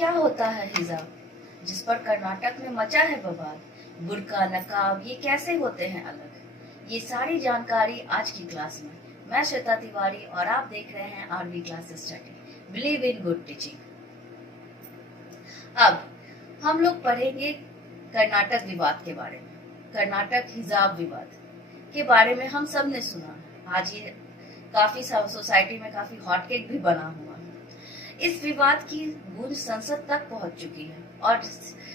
क्या होता है हिजाब, जिस पर कर्नाटक में मचा है बवाल? बुर्का, नकाब, ये कैसे होते हैं अलग? ये सारी जानकारी आज की क्लास में। मैं श्वेता तिवारी और आप देख रहे हैं RV class study, believe in good teaching. अब हम लोग पढ़ेंगे कर्नाटक विवाद के बारे में। कर्नाटक हिजाब विवाद के बारे में हम सब ने सुना है। आज ये काफी सोसाइटी में काफी हॉटकेक भी बना हुआ है। इस विवाद की गूंज संसद तक पहुंच चुकी है और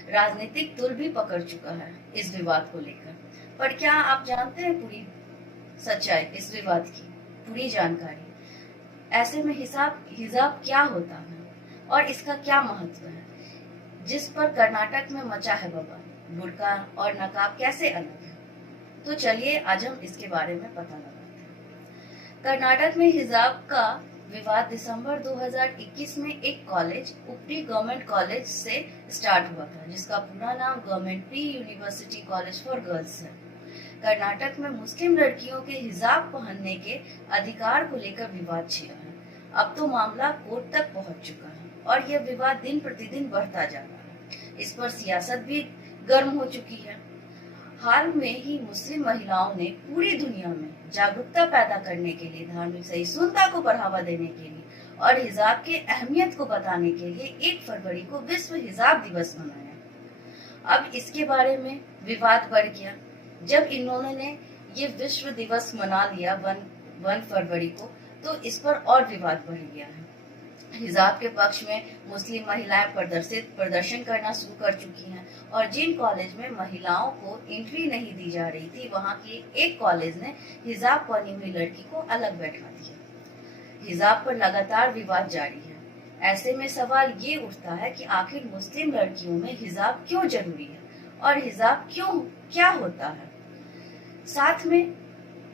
राजनीतिक तुल भी पकड़ चुका है इस विवाद को लेकर। पर क्या आप जानते हैं पूरी सच्चाई, इस विवाद की पूरी जानकारी? ऐसे में हिजाब क्या होता है और इसका क्या महत्व है, जिस पर कर्नाटक में मचा है बवाल? बुर्का और नकाब कैसे अलग है? तो चलिए आज हम इसके बारे में पता लगाते हैं। कर्नाटक में हिजाब का विवाद दिसंबर 2021 में एक कॉलेज, उपरी गवर्नमेंट कॉलेज से स्टार्ट हुआ था, जिसका पूरा नाम government pre university college for girls है। कर्नाटक में मुस्लिम लड़कियों के हिजाब पहनने के अधिकार को लेकर विवाद छिड़ा है। अब तो मामला कोर्ट तक पहुंच चुका है और यह विवाद दिन प्रतिदिन बढ़ता जा रहा है। इस पर सियासत भी गर्म हो चुकी है। हाल में ही मुस्लिम महिलाओं ने पूरी दुनिया में जागरूकता पैदा करने के लिए, धार्मिक सहिष्णुता को बढ़ावा देने के लिए और हिजाब के अहमियत को बताने के लिए 1 फरवरी को विश्व हिजाब दिवस मनाया। अब इसके बारे में विवाद बढ़ गया जब इन्होंने ये विश्व दिवस मना लिया 1 फरवरी को, तो इस पर और विवाद बढ़ गया है। हिजाब के पक्ष में मुस्लिम महिलाएं प्रदर्शन करना शुरू कर चुकी हैं और जिन कॉलेज में महिलाओं को एंट्री नहीं दी जा रही थी, वहां के एक कॉलेज ने हिजाब पहनी हुई लड़की को अलग बैठा दिया। हिजाब पर लगातार विवाद जारी है। ऐसे में सवाल ये उठता है कि आखिर मुस्लिम लड़कियों में हिजाब क्यों जरूरी है और हिजाब क्या होता है। साथ में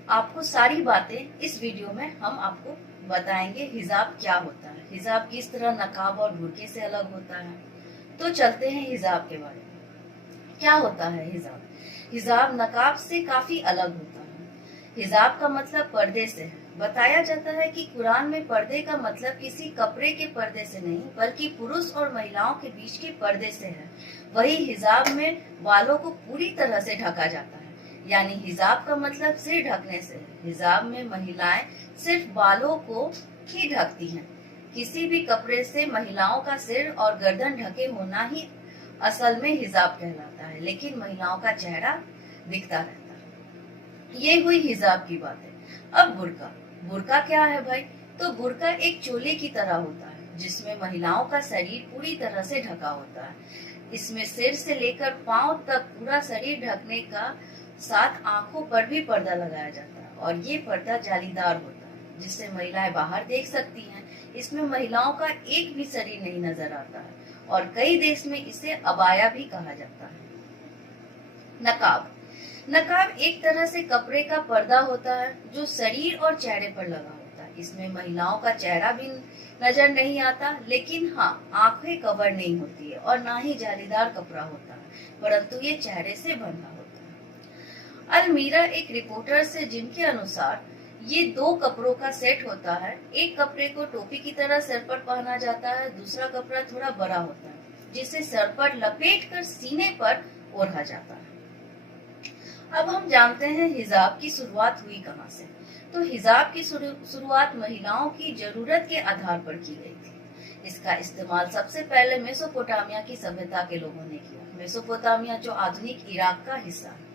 आपको सारी बातें इस वीडियो में हम आपको बताएंगे। हिजाब क्या होता है, हिजाब किस तरह नकाब और बुर्के से अलग होता है। तो चलते हैं हिजाब के बारे में। क्या होता है हिजाब? हिजाब नकाब से काफी अलग होता है। हिजाब का मतलब पर्दे से है। बताया जाता है कि कुरान में पर्दे का मतलब किसी कपड़े के पर्दे से नहीं, बल्कि पुरुष और महिलाओं के बीच के पर्दे से है। वही हिजाब में बालों को पूरी तरह से ढका जाता है, यानी हिजाब का मतलब सिर ढकने से है। हिजाब में महिलाएं सिर्फ बालों को ही ढकती हैं। किसी भी कपड़े से महिलाओं का सिर और गर्दन ढके होना ही असल में हिजाब कहलाता है, लेकिन महिलाओं का चेहरा दिखता रहता है। ये हुई हिजाब की बात है। अब बुर्का क्या है भाई? तो बुर्का एक चोले की तरह होता है, जिसमें महिलाओं का शरीर पूरी तरह से ढका होता है। इसमें सिर से लेकर पांव तक पूरा शरीर ढकने का साथ आंखों पर भी पर्दा लगाया जाता है और ये पर्दा जालीदार होता है, जिससे महिलाएं बाहर देख सकती हैं। इसमें महिलाओं का एक भी शरीर नहीं नजर आता है और कई देश में इसे अबाया भी कहा जाता है। नकाब एक तरह से कपड़े का पर्दा होता है जो शरीर और चेहरे पर लगा होता है। इसमें महिलाओं का चेहरा भी नजर नहीं आता, लेकिन हाँ, आंखें कवर नहीं होती है और ना ही जालीदार कपड़ा होता है, परंतु ये चेहरे से बंधा होता है। अलमीरा एक रिपोर्टर से, जिनके अनुसार ये 2 कपड़ों का सेट होता है। एक कपड़े को टोपी की तरह सिर पर पहना जाता है, दूसरा कपड़ा थोड़ा बड़ा होता है, जिसे सर पर लपेट कर सीने पर ओढ़ा जाता है। अब हम जानते हैं हिजाब की शुरुआत हुई कहाँ से। तो हिजाब की शुरुआत महिलाओं की जरूरत के आधार पर की गई थी। इसका इस्तेमाल सबसे पहले मेसोपोटामिया की सभ्यता के लोगों ने किया। मेसोपोटामिया जो आधुनिक इराक का हिस्सा है।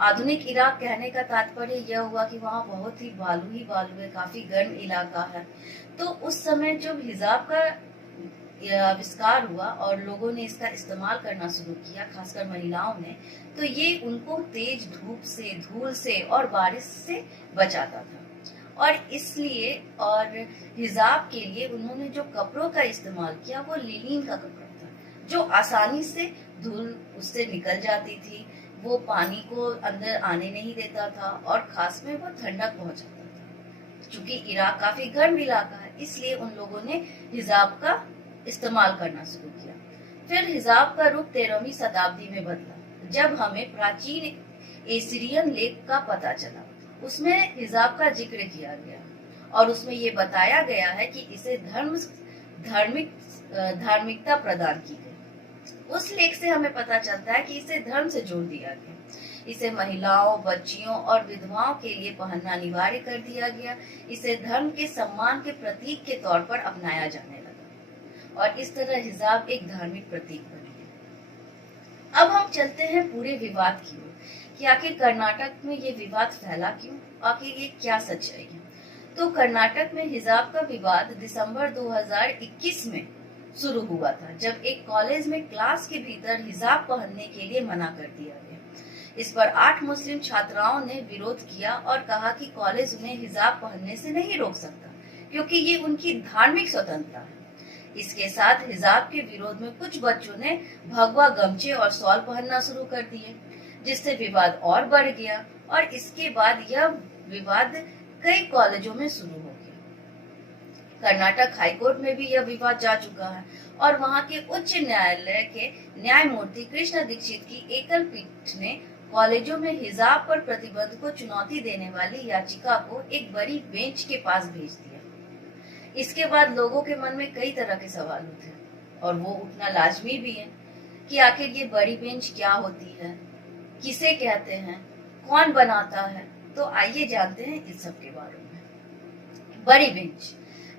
आधुनिक इराक कहने का तात्पर्य यह हुआ कि वहाँ बहुत ही बालू है, काफी गर्म इलाका है। तो उस समय जब हिजाब का आविष्कार हुआ और लोगों ने इसका इस्तेमाल करना शुरू किया, खासकर महिलाओं ने, तो ये उनको तेज धूप से, धूल से और बारिश से बचाता था। और इसलिए और हिजाब के लिए उन्होंने जो कपड़ों का इस्तेमाल किया वो लिनीन का कपड़ा था, जो आसानी से धूल उससे निकल जाती थी, वो पानी को अंदर आने नहीं देता था और खास में वो ठंडक पहुंचाता था। चूंकि इराक काफी गर्म इलाका है, इसलिए उन लोगों ने हिजाब का इस्तेमाल करना शुरू किया। फिर हिजाब का रूप 13वीं शताब्दी में बदला, जब हमें प्राचीन एसिरियन लेख का पता चला। उसमें हिजाब का जिक्र किया गया और उसमें ये बताया गया है कि इसे धर्म धार्मिकता प्रदान की गई। उस लेख से हमें पता चलता है कि इसे धर्म से जोड़ दिया गया, इसे महिलाओं, बच्चियों और विधवाओं के लिए पहनना अनिवार्य कर दिया गया, इसे धर्म के सम्मान के प्रतीक के तौर पर अपनाया जाने लगा और इस तरह हिजाब एक धार्मिक प्रतीक बन गया। अब हम चलते हैं पूरे विवाद की ओर कि आखिर कर्नाटक में ये विवाद फैला क्यों, आखिर ये क्या सच्चाई है। तो कर्नाटक में हिजाब का विवाद दिसंबर 2021 में शुरू हुआ था, जब एक कॉलेज में क्लास के भीतर हिजाब पहनने के लिए मना कर दिया गया। इस पर 8 मुस्लिम छात्राओं ने विरोध किया और कहा कि कॉलेज उन्हें हिजाब पहनने से नहीं रोक सकता क्योंकि ये उनकी धार्मिक स्वतंत्रता है। इसके साथ हिजाब के विरोध में कुछ बच्चों ने भगवा गमछे और शॉल पहनना शुरू कर दिए, जिससे विवाद और बढ़ गया और इसके बाद यह विवाद कई कॉलेजों में शुरू हो गया। कर्नाटक हाईकोर्ट में भी यह विवाद जा चुका है और वहां के उच्च न्यायालय के न्यायमूर्ति कृष्ण दीक्षित की एकल पीठ ने कॉलेजों में हिजाब पर प्रतिबंध को चुनौती देने वाली याचिका को एक बड़ी बेंच के पास भेज दिया। इसके बाद लोगों के मन में कई तरह के सवाल उठे और वो उठना लाजमी भी है कि आखिर ये बड़ी बेंच क्या होती है, किसे कहते हैं, कौन बनाता है। तो आइए जानते हैं इस सब के बारे में। बड़ी बेंच,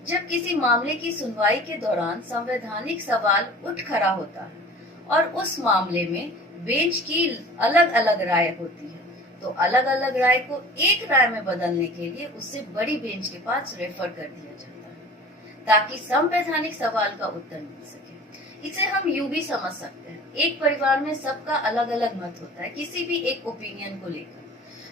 जब किसी मामले की सुनवाई के दौरान संवैधानिक सवाल उठ खड़ा होता है और उस मामले में बेंच की अलग अलग राय होती है, तो अलग अलग राय को एक राय में बदलने के लिए उससे बड़ी बेंच के पास रेफर कर दिया जाता है ताकि संवैधानिक सवाल का उत्तर मिल सके। इसे हम यूं भी समझ सकते हैं, एक परिवार में सबका अलग अलग मत होता है किसी भी एक ओपिनियन को लेकर,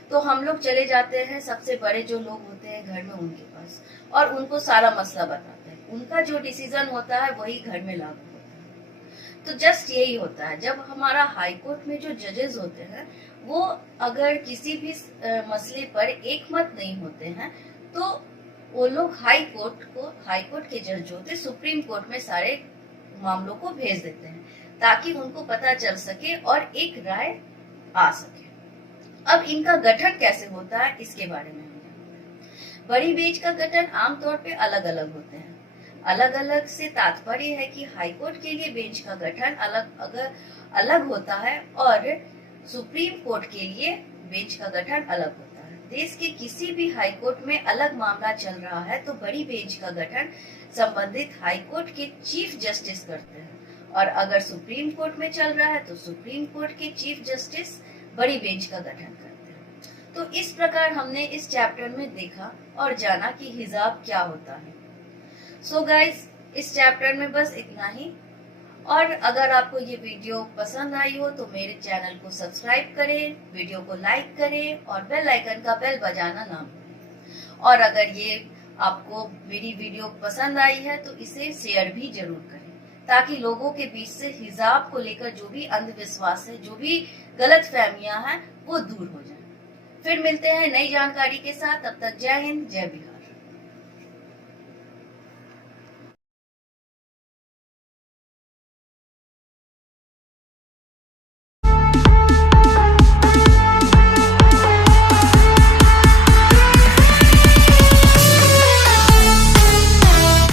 तो हम लोग चले जाते हैं सबसे बड़े जो लोग होते हैं घर में उनके पास और उनको सारा मसला बताते हैं। उनका जो डिसीजन होता है वही घर में लागू होता है। तो जस्ट यही होता है, जब हमारा हाई कोर्ट में जो जजेस होते हैं वो अगर किसी भी मसले पर एक मत नहीं होते हैं तो वो लोग हाई कोर्ट के जज होते सुप्रीम कोर्ट में सारे मामलों को भेज देते हैं ताकि उनको पता चल सके और एक राय आ सके। अब इनका गठन कैसे होता है इसके बारे में हम जानते हैं। बड़ी बेंच का गठन आमतौर पे अलग अलग होते हैं। अलग अलग से तात्पर्य है कि हाईकोर्ट के लिए बेंच का गठन अलग होता है और सुप्रीम कोर्ट के लिए बेंच का गठन अलग होता है। देश के किसी भी हाईकोर्ट में अलग मामला चल रहा है तो बड़ी बेंच का गठन संबंधित हाईकोर्ट के चीफ जस्टिस करते हैं और अगर सुप्रीम कोर्ट में चल रहा है तो सुप्रीम कोर्ट के चीफ जस्टिस बड़ी बेंच का गठन करते हैं। तो इस प्रकार हमने इस चैप्टर में देखा और जाना कि हिजाब क्या होता है। सो गाइस, इस चैप्टर में बस इतना ही। और अगर आपको ये वीडियो पसंद आई हो तो मेरे चैनल को सब्सक्राइब करें, वीडियो को लाइक करें और बेल आइकन का बेल बजाना ना भूलें। और अगर ये आपको मेरी वीडियो पसंद आई है तो इसे शेयर भी जरूर करें ताकि लोगों के बीच से हिजाब को लेकर जो भी अंधविश्वास है, जो भी गलत फहमियां हैं वो दूर हो जाए। फिर मिलते हैं नई जानकारी के साथ, तब तक जय हिंद, जय बिहार।